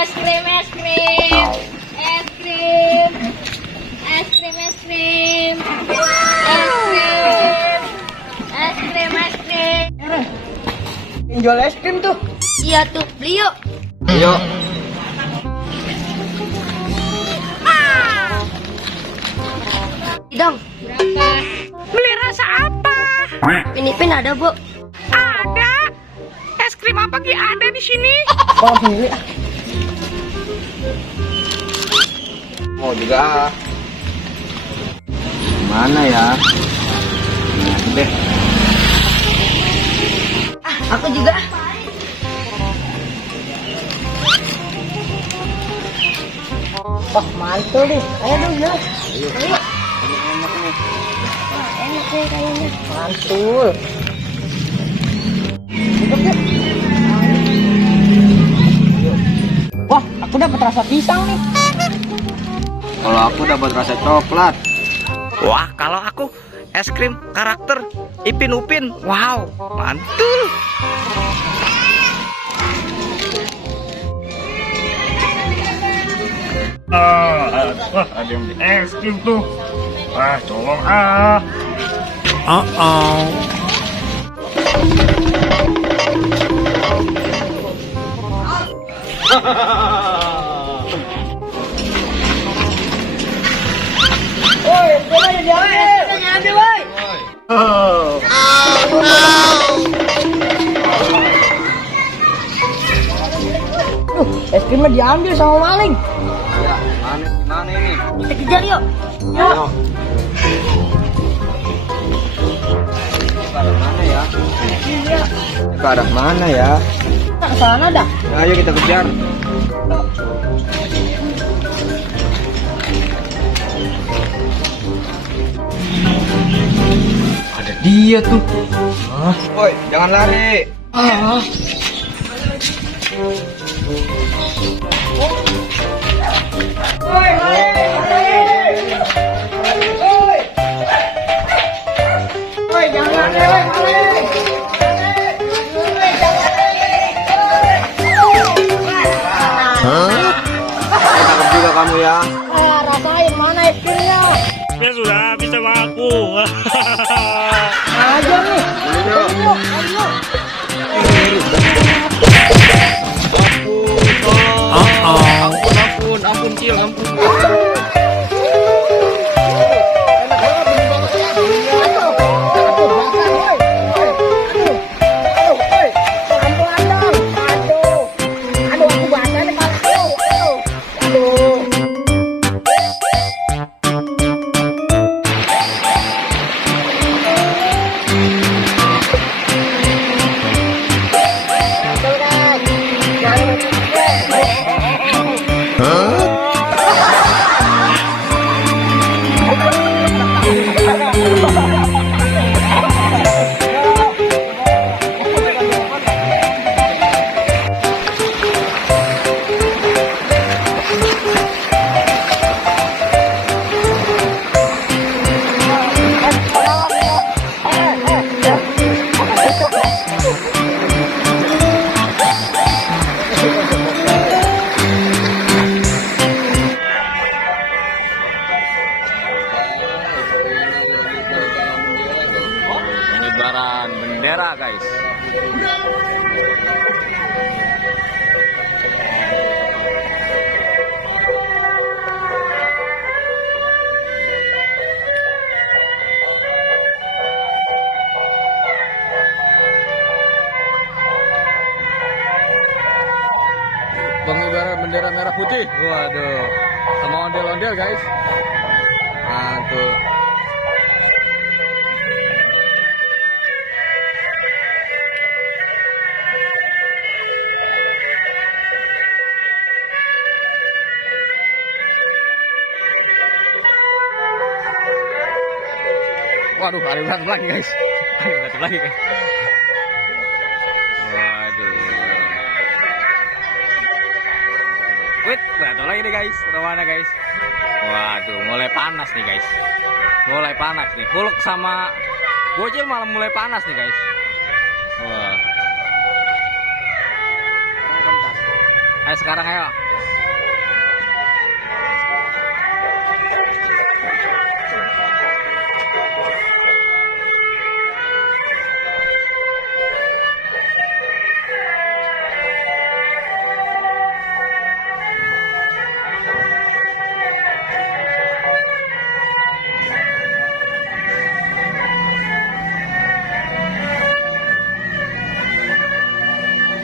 Es krim, es krim, es krim, es krim, es krim, es krim, es krim, es krim. Yang jual es krim tuh. Iya tuh, beli yuk. Ayo. Dong, berapa? Beli rasa apa? Pinipin ada, Bu. Ada. Es krim apa Ki ada di sini? Oh, sendiri. Mau juga. Mana ya? Nah, deh. Aku juga. Wah, mantul nih. Ayo dong, ya. Ayo. Ayo. Ini enak nih. Wah, enak nih kayaknya. Mantul. Duduk yuk. Wah, aku dapat rasa pisang nih. Kalau aku dapat rasa coklat. Wah, kalau aku es krim karakter Ipin Upin. Wow, mantul. Wah, ada yang beli es krim tuh. Wah, tolong ah. Woi, coba diambil. Diambil, woi. Es krimnya diambil sama maling. Ya, gimana ini? Kita kejar yuk. Ayo. Ke arah mana ya? Ke arah mana ya? Nah, sana dah. Ayo kita kejar. Ada dia tuh. Woi, jangan lari. Woi, maling. Woi, jangan lari, woi, maling. Tangkap juga kamu ya. Rasain mana es krimnya? Ya sudah habis sama aku. Aja nih. Ini yuk. Ayo. Ampun, Cil, ampun. Pengibaran bendera, guys. Pengibaran bendera merah putih. Waduh. Sama ondel-ondel, guys. Nah, tuh. Waduh, ada berantem lagi, guys. Ada berantem lagi, guys. Waduh. Wait, berantem lagi nih, guys. Udah mana, guys? Waduh, mulai panas nih, guys. Mulai panas nih. Hulk sama Bocil malah mulai panas nih, guys. Wah. Ayo sekarang ayo.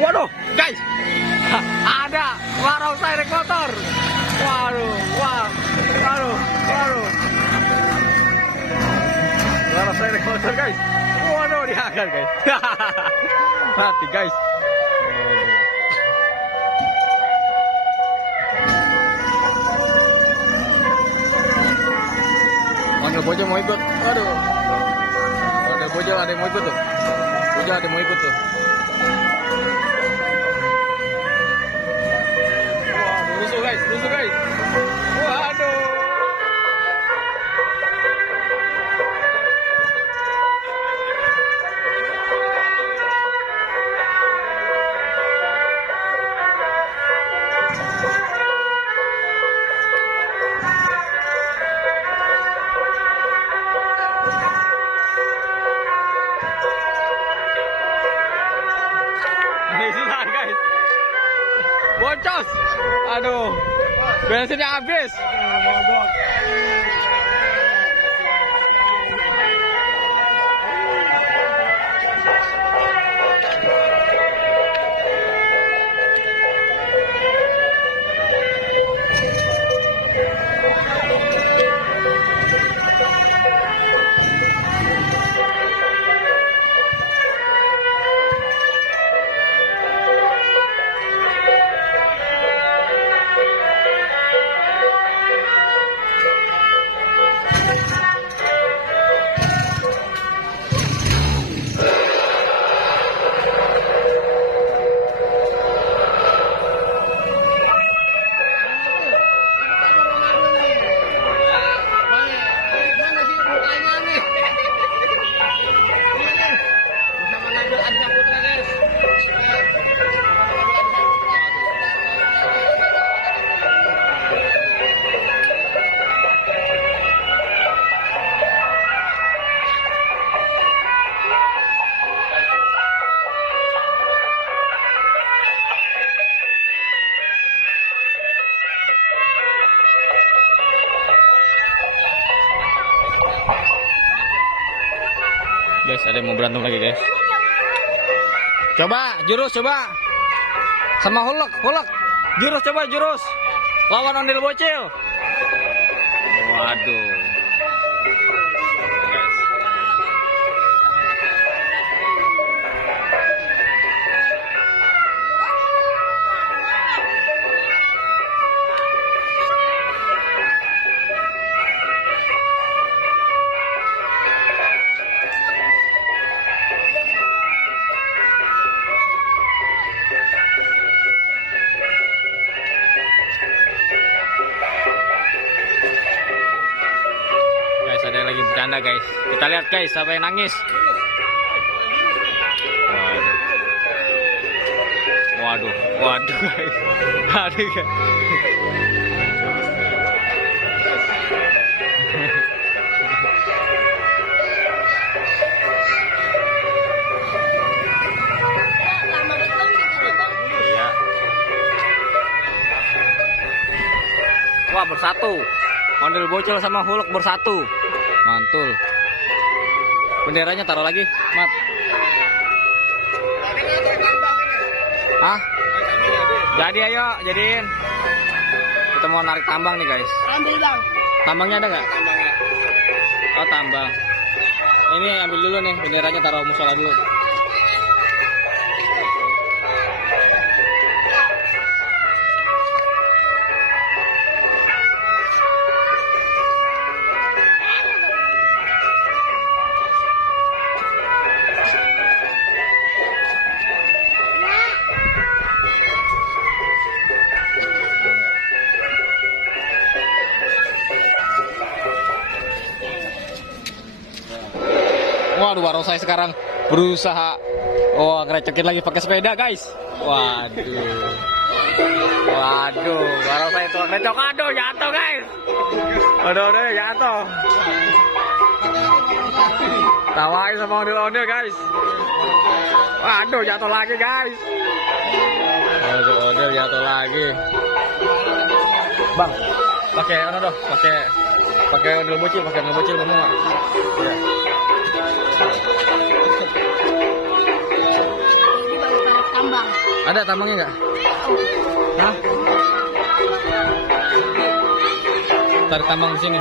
Waduh, guys, ada barongsai naik motor. Waduh, waduh. Barongsai naik motor, guys. Waduh, diangkat, guys. Hati, guys. Manggil bocil mau ikut. Aduh. Ada bocil ada yang mau ikut tuh. Bocil ada yang mau ikut tuh. Rusuh guys. Waduh. Ini guys. Bocos. Aduh. Bensinnya habis. Guys, ada yang mau berantem lagi, guys. Coba, jurus coba. Sama Hulk. Jurus coba, jurus. Lawan ondel bocil. Waduh. Ada yang lagi bercanda, guys. Kita lihat, guys, siapa yang nangis. Waduh, guys. Aduh, guys. Iya. Wah, bersatu. Ondel bocil sama Hulk bersatu. Mantul. Benderanya taruh lagi, Mat. Hah? Jadi ayo, jadiin. Kita mau narik tambang nih, guys. Ambil bang. Tambangnya ada nggak? Oh, tambang. Ini ambil dulu nih, benderanya taruh musola dulu. Waduh, barongsai sekarang berusaha ngerecokin lagi pakai sepeda, guys. Waduh. Waduh, baru saya tuang recok, aduh jatuh guys. Aduh jatuh. Tawain sama ondel-ondel guys. Waduh jatuh lagi guys. Aduh ondel jatuh lagi. Bang, pakai dong, pakai ondel bocil semua. Ya. Tambang. Ada tambangnya nggak? Hah? Tarik tambang di sini.